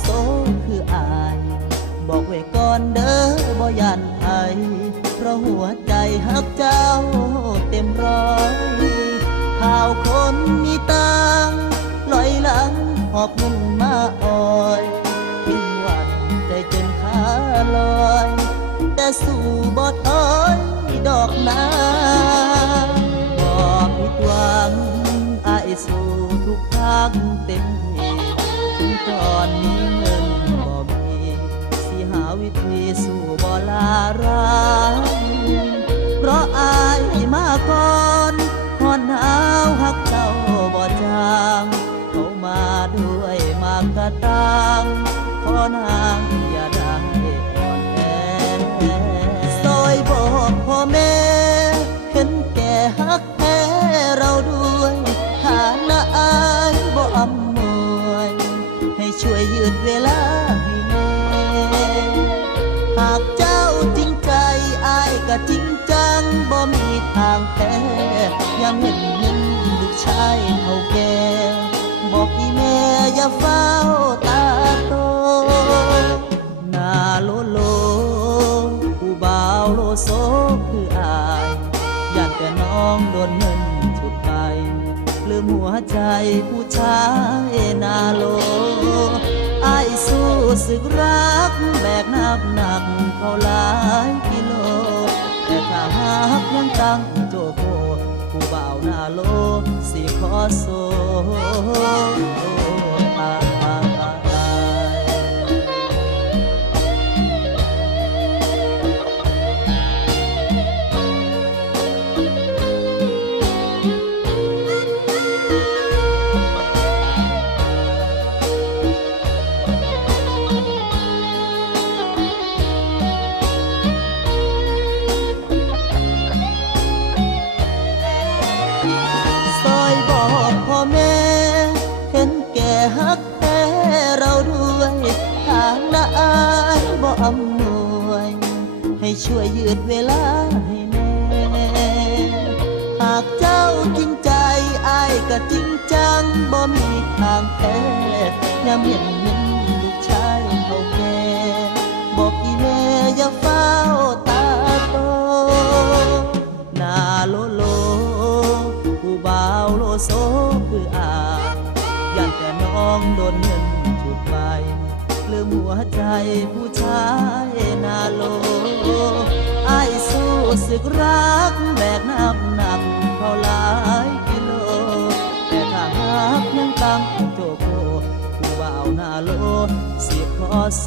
โซคืออายบอกไว้ก่อนเด้อบ่ย่านไผเพราะหัวใจฮักเจ้าเต็มร้อยข่าวคนมีตังลอยหลังหอบเงินมาอ่อยทิ้งวันใจจนขาลอยแต่สู้บ่ถอยดอกนาบ่ผิดหวังอายสู้ทุกทางเต็มที่ถึงตอนนี้เงินบ่มีสิหาวิธีสู้บ่ลาร้างเพราะอายมาก่อนฮอดหนาวฮักเจ้าบ่จางเขามาด้วยมากกะตังขอนางอย่าได้อ่อนแอซอยบอกพ่อแม่เห็นแก่ฮักแท้เราด้วยฐานะอายบ่อำนวยให้ช่วยยืดเวลาให้แน่หากเจ้าจริงใจอายก็จริงจังบ่มีทางแพ้ยังเห็นเงินลูกชายเท่าแก่บอกพี่แม่อย่าเฝ้าตาโตหน้าโลโลผู้บ่าวโลโซคืออายอยากแต่น้องโดนเงินฉุดไปลืมหัวใจผู้ชายหน้าโลอายสู้สึกรักแบกนับหนักเขาหลายกิโลแต่ถ้าหากยังตั้งโจโกผู้บ่าวหน้าโลสิขอโซตายฮักแท้เราด้วยทางละอายบ่อำนวยให้ช่วยยืดเวลาให้แน่หากเจ้าจริงใจอายก็จริงจังบ่มีทางแพ้ยามเห็นเงินลูกชายเขาแก่บอกอีแม่อย่าเฝ้าตาโตหน้าโลโลผู้บ่าวโลโซคืออายอยากแต่น้องโดนเงินฉุดไปลืมหัวใจผู้ชายหน้าโลอายสู้สึกรักแบกนับหนักเขาหลายกิโลแต่ถ้าหากยังตั้งโจโกผู้บ่าวหน้าโลสิขอโซ